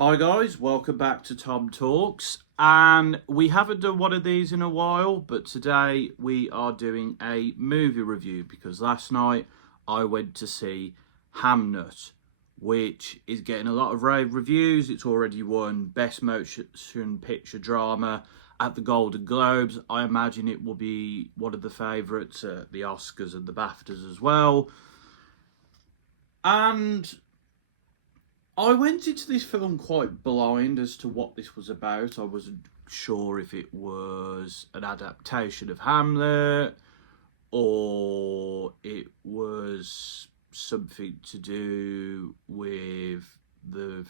Hi guys, welcome back to TomTalks, and we haven't done one of these in a while, but today we are doing a movie review because last night I went to see Hamnet, which is getting a lot of rave reviews. It's already won Best Motion Picture Drama at the Golden Globes. I imagine it will be one of the favourites at the Oscars and the BAFTAs as well. And I went into this film quite blind as to what this was about. I wasn't sure if it was an adaptation of Hamlet or it was something to do with the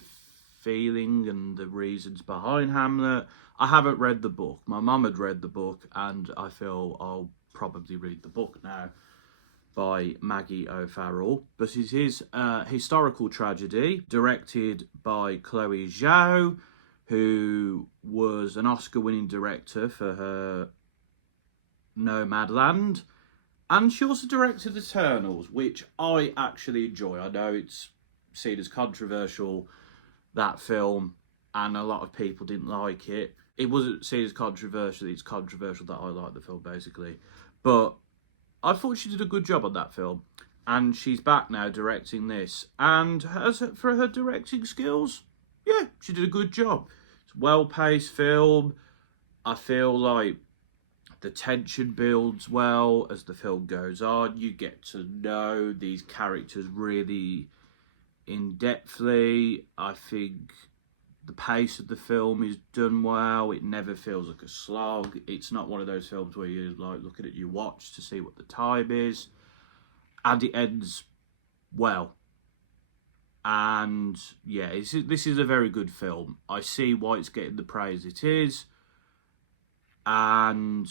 feeling and the reasons behind Hamlet. I haven't read the book. My mum had read the book, and I feel I'll probably read the book now, by Maggie O'Farrell, but it is a historical tragedy directed by Chloe Zhao, who was an Oscar-winning director for her Nomadland, and she also directed Eternals, which I actually enjoy. I know it's seen as controversial, that film, and a lot of people didn't like it. It wasn't seen as controversial, it's controversial that I like the film, basically. But I thought she did a good job on that film, and she's back now directing this. And for her directing skills, yeah, she did a good job. It's a well-paced film. I feel like the tension builds well as the film goes on. You get to know these characters really in-depthly. I think the pace of the film is done well. It never feels like a slog. It's not one of those films where you're like looking at your watch to see what the time is. And it ends well. And yeah, this is a very good film. I see why it's getting the praise it is. And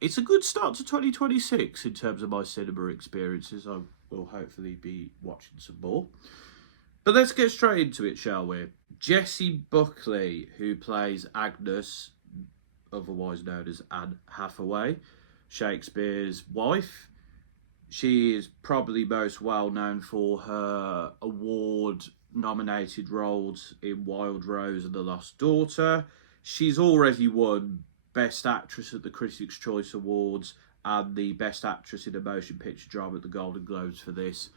it's a good start to 2026 in terms of my cinema experiences. I will hopefully be watching some more. But let's get straight into it, shall we? Jessie Buckley, who plays Agnes, otherwise known as Anne Hathaway, Shakespeare's wife. She is probably most well known for her award-nominated roles in Wild Rose and The Lost Daughter. She's already won Best Actress at the Critics' Choice Awards and the Best Actress in a Motion Picture Drama at the Golden Globes for this.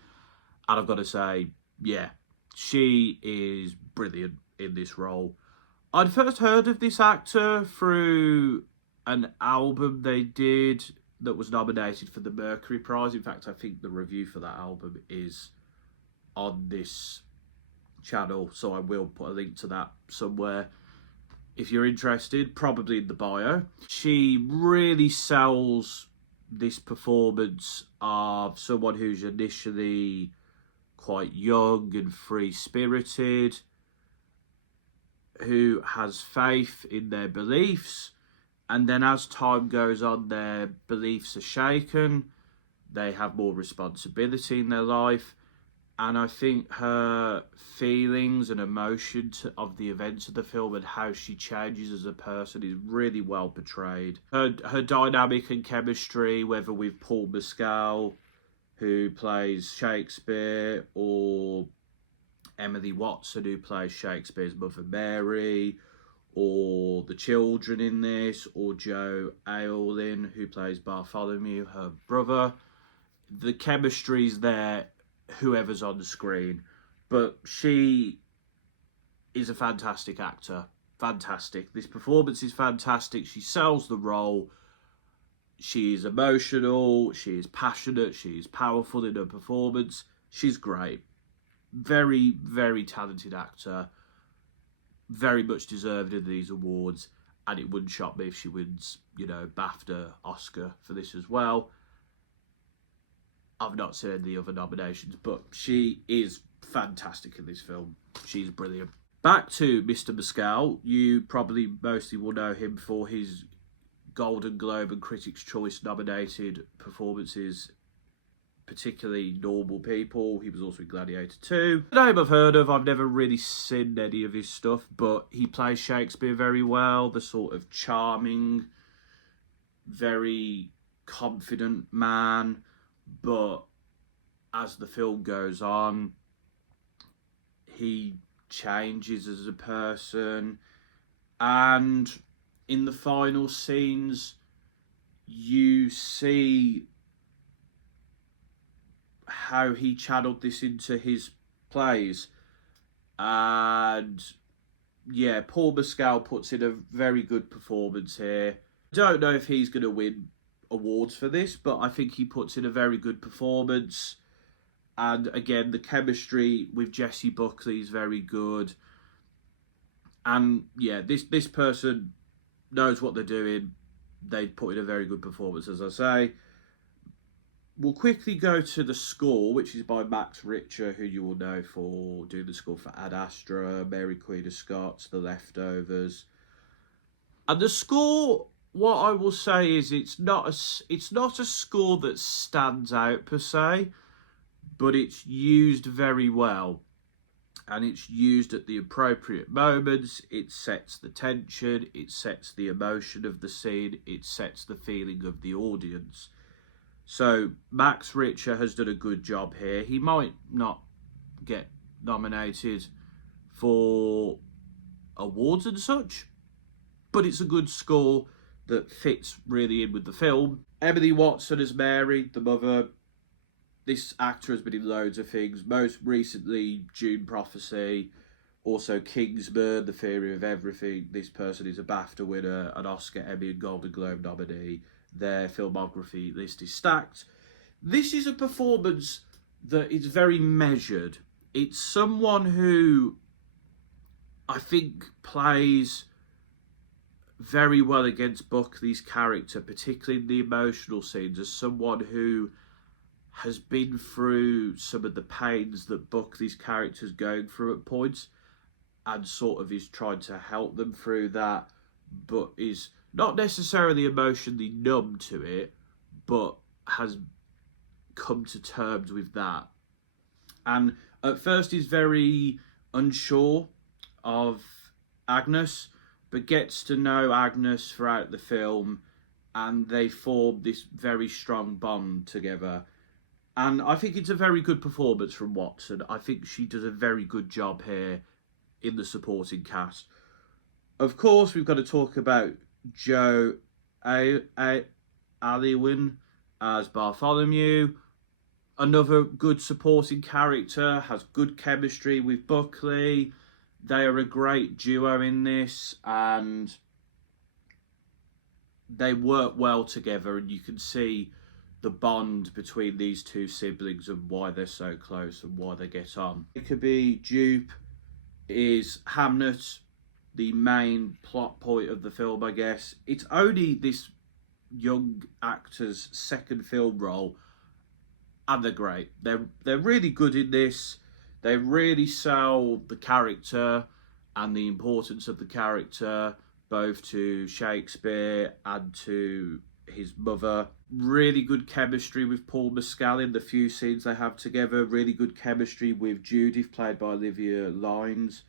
And I've got to say, yeah, she is brilliant in this role. I'd first heard of this actor through an album they did that was nominated for the Mercury Prize. In fact, I think the review for that album is on this channel, so I will put a link to that somewhere if you're interested, probably in the bio. She really sells this performance of someone who's initially quite young and free-spirited, who has faith in their beliefs, and then as time goes on, their beliefs are shaken. They have more responsibility in their life, and I think her feelings and emotions of the events of the film and how she changes as a person is really well portrayed. Her dynamic and chemistry, whether with Paul Mescal, who plays Shakespeare, or Emily Watson, who plays Shakespeare's mother Mary, or the children in this, or Joe Aolin, who plays Bartholomew, her brother. The chemistry's there, whoever's on the screen. But she is a fantastic actor. Fantastic. This performance is fantastic. She sells the role. She is emotional, she is passionate, she is powerful in her performance. She's great. Very, very talented actor. Very much deserved of these awards. And it wouldn't shock me if she wins, BAFTA, Oscar for this as well. I've not seen the other nominations, but she is fantastic in this film. She's brilliant. Back to Mr. Mescal. You probably mostly will know him for his Golden Globe and Critics' Choice nominated performances, particularly Normal People. He was also in Gladiator 2. The name I've heard of, I've never really seen any of his stuff, but he plays Shakespeare very well, the sort of charming, very confident man, but as the film goes on, he changes as a person, and in the final scenes you see how he channeled this into his plays. And yeah, Paul Mescal puts in a very good performance here. Don't know if he's going to win awards for this, but I think he puts in a very good performance. And again, the chemistry with Jessie Buckley is very good. And yeah, this person knows what they're doing. They put in a very good performance, as I say. We'll quickly go to the score, which is by Max Richter, who you will know for doing the score for Ad Astra, Mary Queen of Scots, The Leftovers. And the score, what I will say is it's not a score that stands out per se, but it's used very well. And it's used at the appropriate moments. It sets the tension, it sets the emotion of the scene, it sets the feeling of the audience. So Max Richter has done a good job here. He might not get nominated for awards and such, but it's a good score that fits really in with the film. Emily Watson as Mary, the mother. This actor has been in loads of things, most recently Dune Prophecy, also Kingsman, The Theory of Everything. This person is a BAFTA winner, an Oscar, Emmy and Golden Globe nominee. Their filmography list is stacked. This is a performance that is very measured. It's someone who I think plays very well against Buckley's character, particularly in the emotional scenes, as someone who has been through some of the pains that Buckley's character's going through at points, and sort of is trying to help them through that, but is not necessarily emotionally numb to it, but has come to terms with that. And at first he's very unsure of Agnes, but gets to know Agnes throughout the film, and they form this very strong bond together. And I think it's a very good performance from Watson. I think she does a very good job here in the supporting cast. Of course, we've got to talk about Joe Alwyn as Bartholomew. Another good supporting character, has good chemistry with Buckley. They are a great duo in this, and they work well together, and you can see the bond between these two siblings and why they're so close and why they get on. It could be Dupe is Hamnet, the main plot point of the film, I guess. It's only this young actor's second film role, and they're great. They're really good in this. They really sell the character and the importance of the character, both to Shakespeare and to his mother. Really good chemistry with Paul Mescal in the few scenes they have together. Really good chemistry with Judith, played by Olivia Lynes,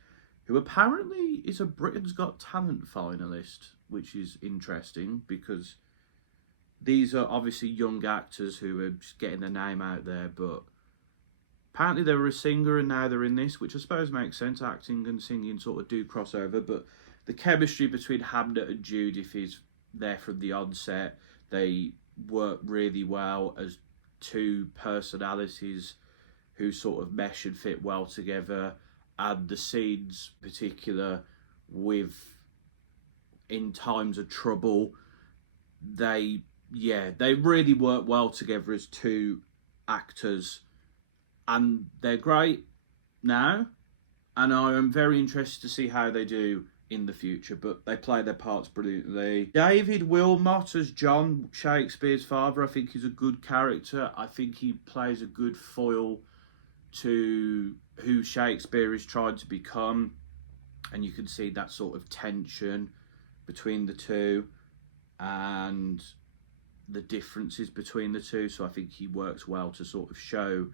who apparently is a Britain's Got Talent finalist, which is interesting because these are obviously young actors who are just getting their name out there, but apparently they were a singer and now they're in this, which I suppose makes sense. Acting and singing sort of do cross over, but the chemistry between Hamnet and Judith is there from the onset. They work really well as two personalities who sort of mesh and fit well together. And the scenes, in particular, with in times of trouble, they really work well together as two actors, and they're great now, and I am very interested to see how they do in the future, but they play their parts brilliantly. David Wilmot as John, Shakespeare's father, I think he's a good character. I think he plays a good foil to who Shakespeare is trying to become, and you can see that sort of tension between the two and the differences between the two. So I think he works well to sort of show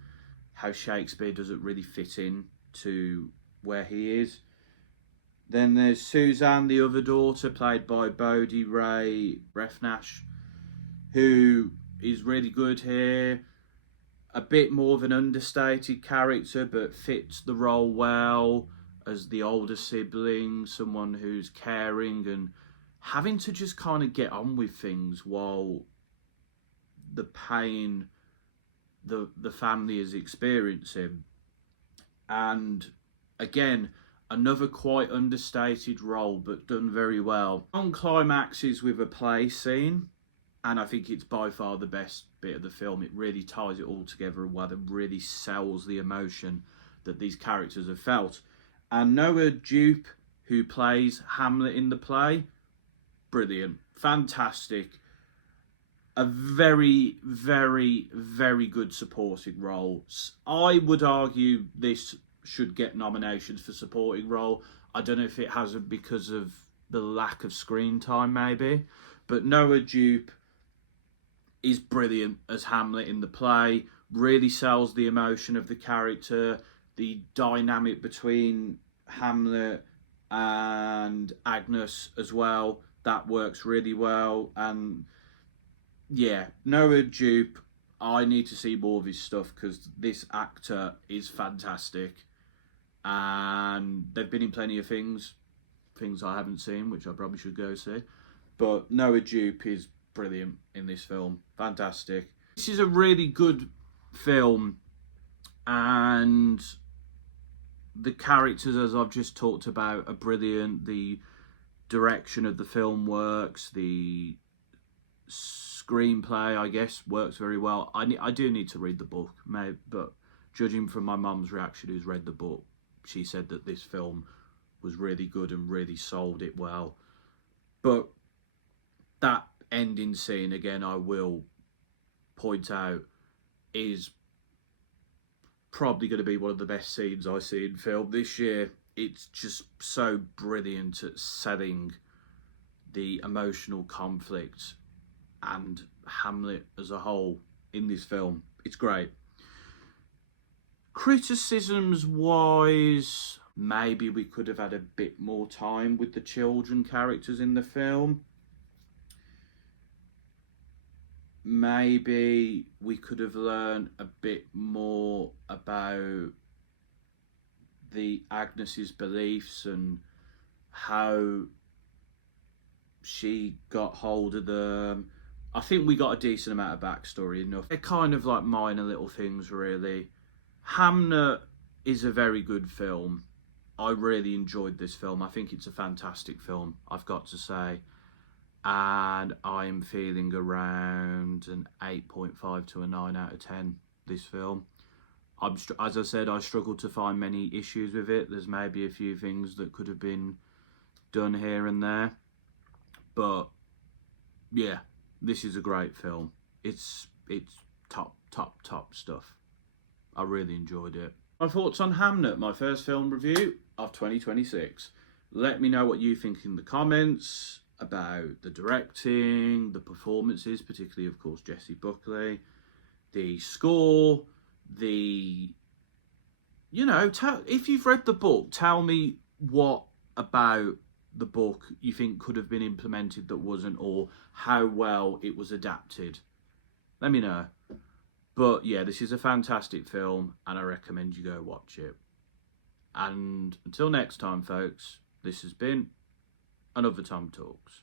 how Shakespeare doesn't really fit in to where he is. Then there's Suzanne, the other daughter, played by Bodhi Ray Refnash, who is really good here. A bit more of an understated character, but fits the role well. as the older sibling, someone who's caring and having to just kind of get on with things while the pain the family is experiencing. And again, another quite understated role, but done very well. On climaxes with a play scene, and I think it's by far the best bit of the film. It really ties it all together well and really sells the emotion that these characters have felt. And Noah Jupe, who plays Hamlet in the play, brilliant, fantastic. A very, very, very good supporting role. I would argue this should get nominations for supporting role. I don't know if it hasn't because of the lack of screen time, maybe. But Noah Jupe is brilliant as Hamlet in the play. Really sells the emotion of the character, the dynamic between Hamlet and Agnes as well. That works really well. And yeah, Noah Jupe, I need to see more of his stuff because this actor is fantastic. And they've been in plenty of things I haven't seen, which I probably should go see. But Noah Jupe is brilliant in this film. Fantastic. This is a really good film, and the characters, as I've just talked about, are brilliant. The direction of the film works. The screenplay, I guess, works very well. I do need to read the book, maybe, but judging from my mum's reaction, who's read the book, she said that this film was really good and really sold it well. But that ending scene, again, I will point out, is probably going to be one of the best scenes I see in film this year. It's just so brilliant at selling the emotional conflict and Hamlet as a whole in this film. It's great. Criticisms wise, maybe we could have had a bit more time with the children characters in the film. Maybe we could have learned a bit more about the Agnes's beliefs and how she got hold of them. I think we got a decent amount of backstory enough. They're kind of like minor little things, really. Hamnet is a very good film. I really enjoyed this film. I think it's a fantastic film, I've got to say. And I'm feeling around an 8.5 to a 9 out of 10, this film. As I said, I struggled to find many issues with it. There's maybe a few things that could have been done here and there. But yeah, this is a great film. It's top stuff. I really enjoyed it. My thoughts on Hamnet, my first film review of 2026. Let me know what you think in the comments about the directing, the performances, particularly, of course, Jessie Buckley, the score, if you've read the book, tell me what about the book you think could have been implemented that wasn't, or how well it was adapted. Let me know. But yeah, this is a fantastic film and I recommend you go watch it. And until next time, folks, this has been another TomTalks.